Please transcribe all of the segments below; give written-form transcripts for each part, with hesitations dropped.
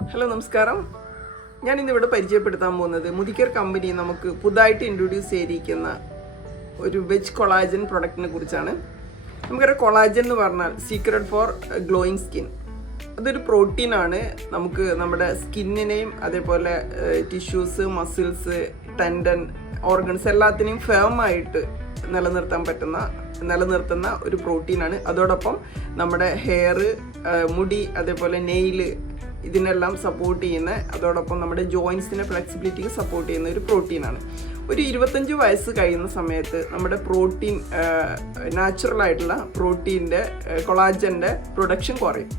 Hello നമസ്കാരം. ഞാൻ ഇന്നിവിടെ പരിചയപ്പെടുത്താൻ പോകുന്നത് മുദിക്കർ കമ്പനി നമുക്ക് പുതുതായിട്ട് ഇൻട്രൊഡ്യൂസ് ചെയ്തിരിക്കുന്ന ഒരു വെജ് കൊളാജൻ പ്രൊഡക്റ്റിനെ കുറിച്ചാണ്. നമുക്കൊരു കൊളാജൻ എന്ന് പറഞ്ഞാൽ സീക്രട്ട് ഫോർ ഗ്ലോയിങ് സ്കിൻ. അതൊരു പ്രോട്ടീനാണ്. നമുക്ക് നമ്മുടെ സ്കിന്നിനെയും അതേപോലെ ടിഷ്യൂസ്, മസിൽസ്, ടെൻഡൻ, ഓർഗൻസ് എല്ലാത്തിനെയും ഫേമായിട്ട് നിലനിർത്തുന്ന ഒരു പ്രോട്ടീനാണ്. അതോടൊപ്പം നമ്മുടെ ഹെയർ, മുടി, അതേപോലെ നെയില് ഇതിനെല്ലാം സപ്പോർട്ട് ചെയ്യുന്ന, അതോടൊപ്പം നമ്മുടെ ജോയിൻസിനെ ഫ്ലെക്സിബിലിറ്റിക്ക് സപ്പോർട്ട് ചെയ്യുന്ന ഒരു പ്രോട്ടീനാണ്. ഒരു 25 വയസ്സ് കഴിയുന്ന സമയത്ത് നമ്മുടെ പ്രോട്ടീൻ, നാച്ചുറൽ പ്രോട്ടീൻ്റെ കൊളാജൻ്റെ പ്രൊഡക്ഷൻ കുറയും.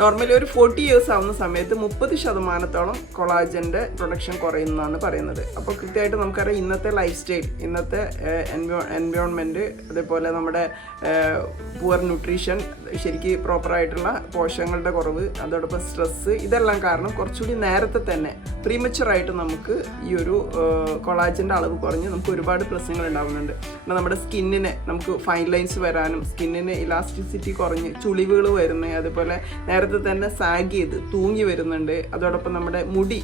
നോർമലി ഒരു 40 ഇയേഴ്സ് ആവുന്ന സമയത്ത് 30% കൊളാജൻ്റെ പ്രൊഡക്ഷൻ കുറയുന്നതാണ് പറയുന്നത്. അപ്പോൾ കൃത്യമായിട്ട് നമുക്കറിയാം ഇന്നത്തെ ലൈഫ് സ്റ്റൈൽ, ഇന്നത്തെ എൻവയോൺമെൻറ്റ്, അതേപോലെ നമ്മുടെ പുവർ ന്യൂട്രീഷൻ, ശരിക്ക് പ്രോപ്പറായിട്ടുള്ള പോഷകങ്ങളുടെ കുറവ്, അതോടൊപ്പം സ്ട്രെസ്സ്, ഇതെല്ലാം കാരണം കുറച്ചുകൂടി നേരത്തെ തന്നെ പ്രീമച്ചുറായിട്ട് നമുക്ക് ഈ ഒരു കൊളാജൻ്റെ അളവ് കുറഞ്ഞ് നമുക്ക് ഒരുപാട് പ്രശ്നങ്ങൾ ഉണ്ടാകുന്നുണ്ട്. നമ്മുടെ സ്കിന്നിനെ നമുക്ക് ഫൈൻ ലൈൻസ് വരാനും, സ്കിന്നിന് ഇലാസ്റ്റിസിറ്റി കുറഞ്ഞ് ചുളിവുകൾ വരുന്നത്, അതേപോലെ നേരത്തെ തന്നെ സാഗ് ചെയ്ത് തൂങ്ങി വരുന്നുണ്ട്. അതോടൊപ്പം നമ്മുടെ മുടി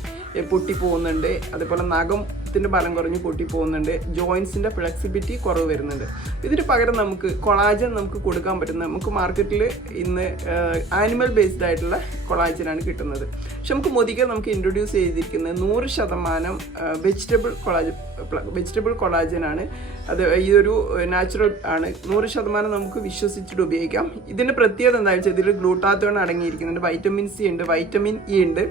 പൊട്ടിപ്പോകുന്നുണ്ട്, അതേപോലെ നഖത്തിൻ്റെ ബലം കുറഞ്ഞ് പൊട്ടിപ്പോകുന്നുണ്ട്, ജോയിൻസിൻ്റെ ഫ്ലെക്സിബിലിറ്റി കുറവ് വരുന്നുണ്ട്. ഇതിന് പകരം നമുക്ക് കൊളാജൻ നമുക്ക് കൊടുക്കാൻ പറ്റുന്നത്, നമുക്ക് മാർക്കറ്റിൽ ഇന്ന് ആനിമൽ ബേസ്ഡ് ആയിട്ടുള്ള കൊളാജനാണ് കിട്ടുന്നത്. പക്ഷെ നമുക്ക് ഇൻട്രൊഡ്യൂസ് ചെയ്തിരിക്കുന്നത് 100% വെജിറ്റബിൾ കൊളാജനാണ്. അത് ഈ ഒരു നാച്ചുറൽ ആണ്. 100% നമുക്ക് വിശ്വസിച്ചിട്ട് ഉപയോഗിക്കാം. ഇതിൻ്റെ പ്രത്യേകത എന്താ വെച്ചാൽ ഇതിൽ ഗ്ലൂട്ടാത്തോൺ അടങ്ങിയിരിക്കുന്നുണ്ട്, വൈറ്റമിൻ സി ഉണ്ട്, വൈറ്റമിൻ ഇ ഉണ്ട്,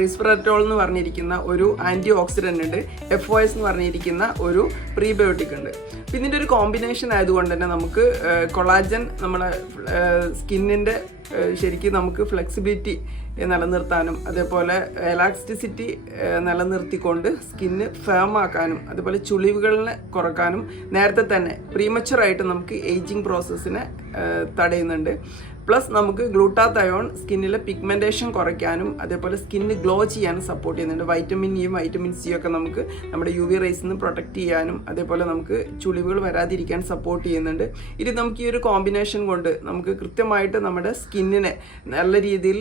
റിസ്വെറാട്രോൾ എന്ന് പറഞ്ഞിരിക്കുന്ന ഒരു ആൻറ്റി ഓക്സിഡൻ്റ് ഉണ്ട്, FOS എന്ന് പറഞ്ഞിരിക്കുന്ന ഒരു പ്രീബയോട്ടിക് ഉണ്ട്. അപ്പം ഇതിൻ്റെ ഒരു കോമ്പിനേഷൻ ആയതുകൊണ്ട് തന്നെ നമുക്ക് കൊളാജൻ നമ്മളെ സ്കിന്നിൻ്റെ ശരിക്കും നമുക്ക് ഫ്ലെക്സിബിലിറ്റി നിലനിർത്താനും, അതേപോലെ എലാസ്റ്റിസിറ്റി നിലനിർത്തിക്കൊണ്ട് സ്കിന്ന് ഫേമാക്കാനും, അതേപോലെ ചുളിവുകളിനെ കുറക്കാനും നേരത്തെ തന്നെ പ്രീമച്ചുറായിട്ട് നമുക്ക് ഏജിങ് പ്രോസസ്സിനെ തടയുന്നുണ്ട്. പ്ലസ് നമുക്ക് ഗ്ലൂട്ടാത്തയോൺ സ്കിന്നിലെ പിഗ്മെൻറ്റേഷൻ കുറയ്ക്കാനും, അതേപോലെ സ്കിന്ന് ഗ്ലോ ചെയ്യാനും സപ്പോർട്ട് ചെയ്യുന്നുണ്ട്. വൈറ്റമിൻ ഇയും വൈറ്റമിൻ സിയും ഒക്കെ നമുക്ക് നമ്മുടെ UV റേസിൽ നിന്ന് പ്രൊട്ടക്റ്റ് ചെയ്യാനും, അതേപോലെ നമുക്ക് ചുളിവുകൾ വരാതിരിക്കാൻ സപ്പോർട്ട് ചെയ്യുന്നുണ്ട്. ഇത് നമുക്ക് ഈ ഒരു കോമ്പിനേഷൻ കൊണ്ട് നമുക്ക് കൃത്യമായിട്ട് നമ്മുടെ സ്കിന്നിനെ നല്ല രീതിയിൽ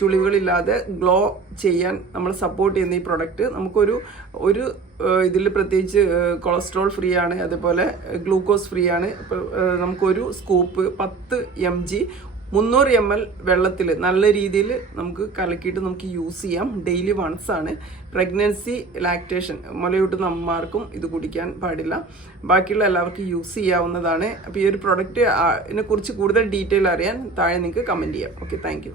ചുളിവുകളില്ലാതെ ഗ്ലോ ചെയ്യാൻ നമ്മൾ സപ്പോർട്ട് ചെയ്യുന്ന ഈ പ്രൊഡക്റ്റ് നമുക്കൊരു ഇതിൽ പ്രത്യേകിച്ച് കൊളസ്ട്രോൾ ഫ്രീ ആണ്, അതേപോലെ ഗ്ലൂക്കോസ് ഫ്രീ ആണ്. ഇപ്പോൾ നമുക്കൊരു സ്കൂപ്പ് 10 mg 300 ml വെള്ളത്തിൽ നല്ല രീതിയിൽ നമുക്ക് കലക്കിയിട്ട് നമുക്ക് യൂസ് ചെയ്യാം. ഡെയിലി വൺസ് ആണ്. പ്രഗ്നൻസി, ലാക്ടേഷൻ, മുലയൂട്ടുന്ന അമ്മമാർക്കും ഇത് കുടിക്കാൻ പാടില്ല. ബാക്കിയുള്ള എല്ലാവർക്കും യൂസ് ചെയ്യാവുന്നതാണ്. അപ്പോൾ ഈ ഒരു പ്രൊഡക്റ്റിനെ കുറിച്ച് കൂടുതൽ ഡീറ്റെയിൽ അറിയാൻ താഴെ നിങ്ങൾക്ക് കമൻറ്റ് ചെയ്യാം. Okay, thank you.